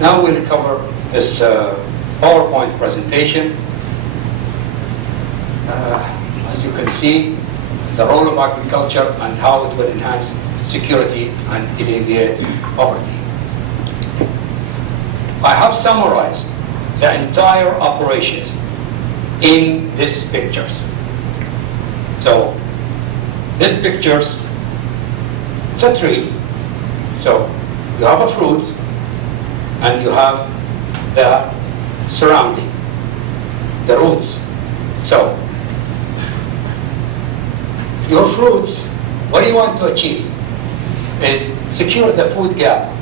Now we'll cover this PowerPoint presentation. As you can see, the role of agriculture and how it will enhance security and alleviate poverty. I have summarized the entire operations in these pictures. So, these pictures, it's a tree. So, you have a fruit, and you have the surrounding, the roots. So, your fruits, what you want to achieve is secure the food gap,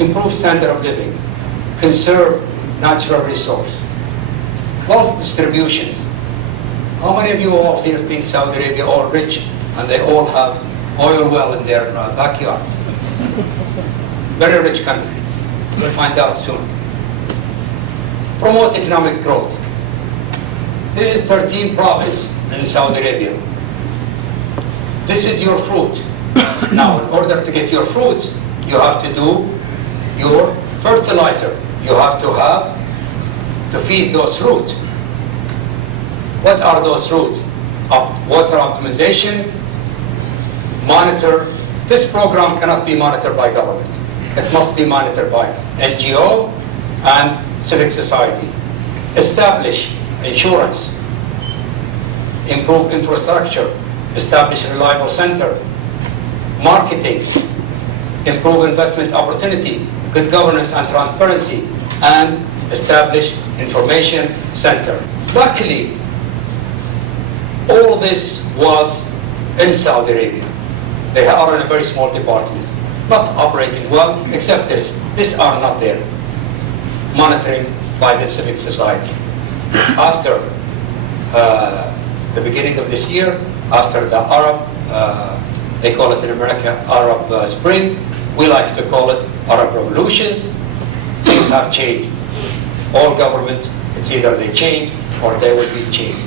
improve standard of living, conserve natural resource, wealth distributions. How many of you all here think Saudi Arabia all rich and they all have oil well in their backyards? Very rich country. We'll find out soon. Promote economic growth. This is 13 provinces in Saudi Arabia. This is your fruit. Now, in order to get your fruits, you have to do your fertilizer. You have to feed those roots. What are those roots? Water optimization, monitor. This program cannot be monitored by government. It must be monitored by NGO and civic society. Establish insurance, improve infrastructure, establish a reliable center, marketing, improve investment opportunity, good governance and transparency, and establish information center. Luckily, all this was in Saudi Arabia. They are in a very small department, not operating well, except this. These are not there. Monitoring by the civic society. After the beginning of this year, after the Arab, they call it in America Arab Spring, we like to call it Arab Revolutions, things have changed. All governments, it's either they change or they will be changed.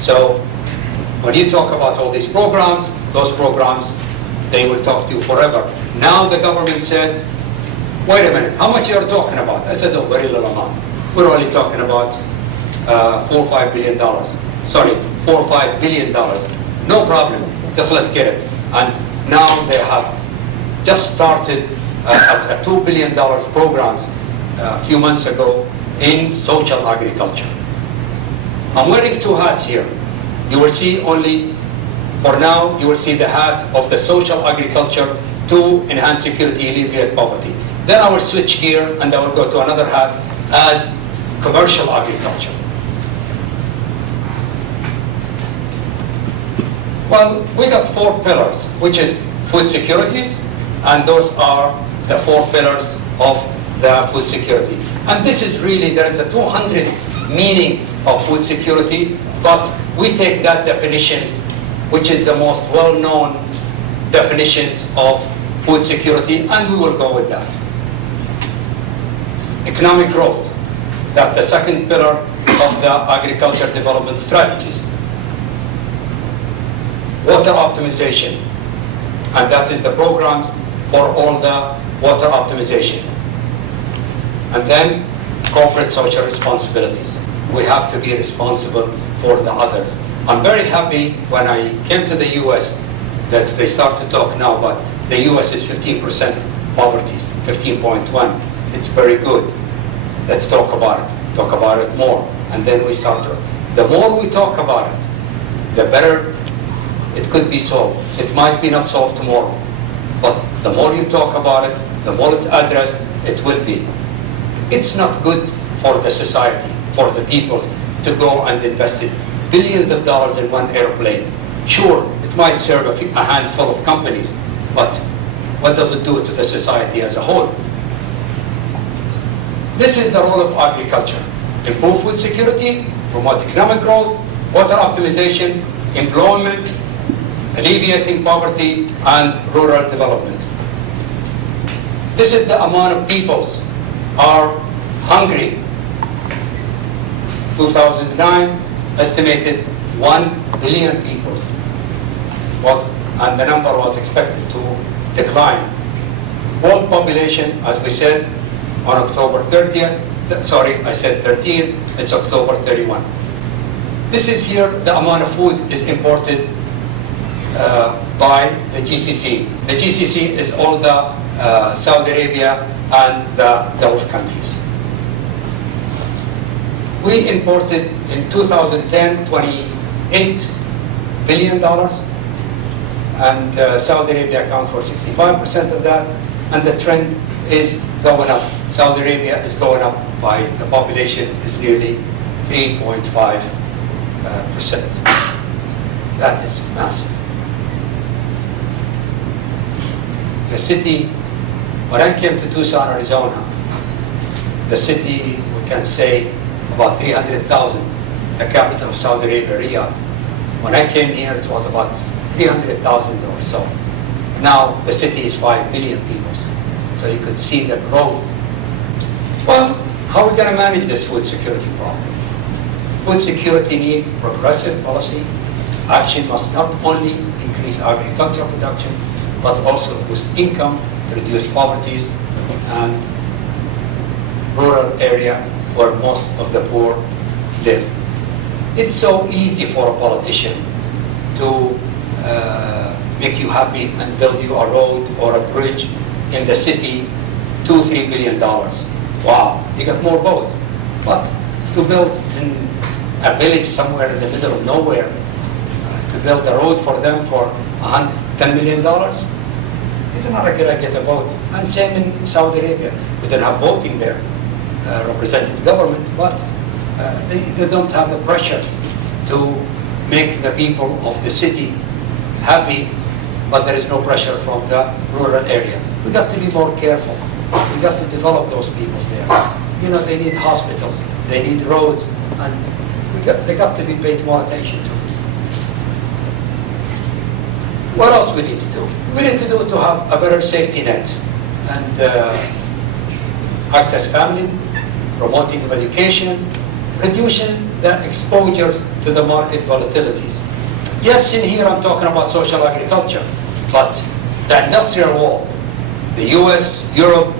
So when you talk about all these programs, those programs, they will talk to you forever. Now the government said, wait a minute, how much are you talking about? I said, oh, very little amount. We're only talking about $4 or $5 billion. Sorry, $4 or $5 billion. No problem, just let's get it. And now they have just started a $2 billion programs a few months ago in social agriculture. I'm wearing two hats here. You will see only, for now, you will see the hat of the social agriculture to enhance security, alleviate poverty. Then I will switch gear and I will go to another hat as commercial agriculture. Well, we got 4 pillars, which is food securities, and those are the 4 pillars of the food security. And this is really, there is a 200 meanings of food security, but we take that definitions, which is the most well-known definitions of food security, and we will go with that. Economic growth, that's the second pillar of the agriculture development strategies. Water optimization, and that is the programs for all the water optimization. And then corporate social responsibilities. We have to be responsible for the others. I'm very happy when I came to the US that they start to talk now about the US is 15% poverty, 15.1. It's very good. Let's talk about it more. And then we start to, the more we talk about it, the better it could be solved. It might be not solved tomorrow, but the more you talk about it, the more it addressed, it will be. It's not good for the society, for the people to go and invest billions of dollars in one airplane. Sure, it might serve a handful of companies, but what does it do to the society as a whole? This is the role of agriculture. Improve food security, promote economic growth, water optimization, employment, alleviating poverty, and rural development. This is the amount of peoples are hungry. 2009, estimated 1 billion people and the number was expected to decline. world population, as we said, on October 30th, sorry, I said 13, it's October 31. This is here, the amount of food is imported by the GCC. The GCC is all the Saudi Arabia and the Gulf countries. We imported in 2010, $28 billion, and Saudi Arabia accounts for 65% of that, and the trend is going up. Saudi Arabia is going up by, the population is nearly 3.5%. That is massive. The city, when I came to Tucson, Arizona, the city, we can say about 300,000, the capital of Saudi Arabia, Riyadh. When I came here, it was about 300,000 or so. Now the city is 5 million people. So you could see the growth. Well, how are we going to manage this food security problem? Food security needs progressive policy. Action must not only increase agricultural production, but also boost income, to reduce poverty, and rural area where most of the poor live. It's so easy for a politician to make you happy and build you a road or a bridge in the city, $2-3 billion. Wow, you got more votes. But to build in a village somewhere in the middle of nowhere, to build a road for them for $10 million, it's not a good idea to vote. And same in Saudi Arabia. We don't have voting there, represented government, but they don't have the pressure to make the people of the city happy, but there is no pressure from the rural area. We got to be more careful. We got to develop those people there. You know, they need hospitals, they need roads, and they got to be paid more attention to. What else we need to do? We need to have a better safety net and access family, promoting of education, reducing the exposure to the market volatilities. Yes, in here I'm talking about social agriculture, but the industrial world, the US, Europe,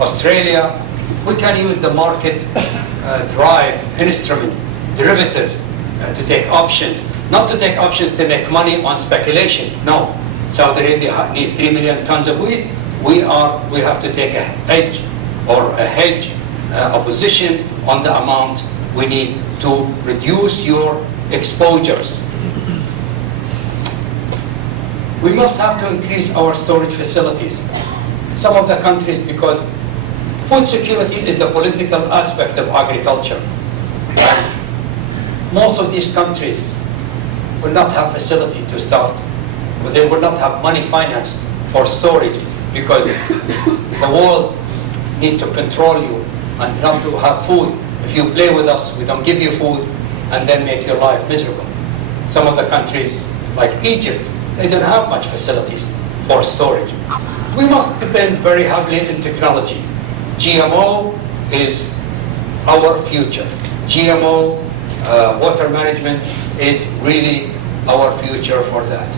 Australia, we can use the market drive instrument, derivatives, to take options. Not to take options to make money on speculation. No. Saudi Arabia needs 3 million tons of wheat. We have to take a hedge a position on the amount we need to reduce your exposures. We must have to increase our storage facilities. Some of the countries, because food security is the political aspect of agriculture. And most of these countries will not have facility to start. They will not have money finance for storage because the world needs to control you and not to have food. If you play with us, we don't give you food and then make your life miserable. Some of the countries like Egypt, they don't have much facilities for storage. We must depend very heavily in technology. GMO is our future. GMO, water management is really our future for that.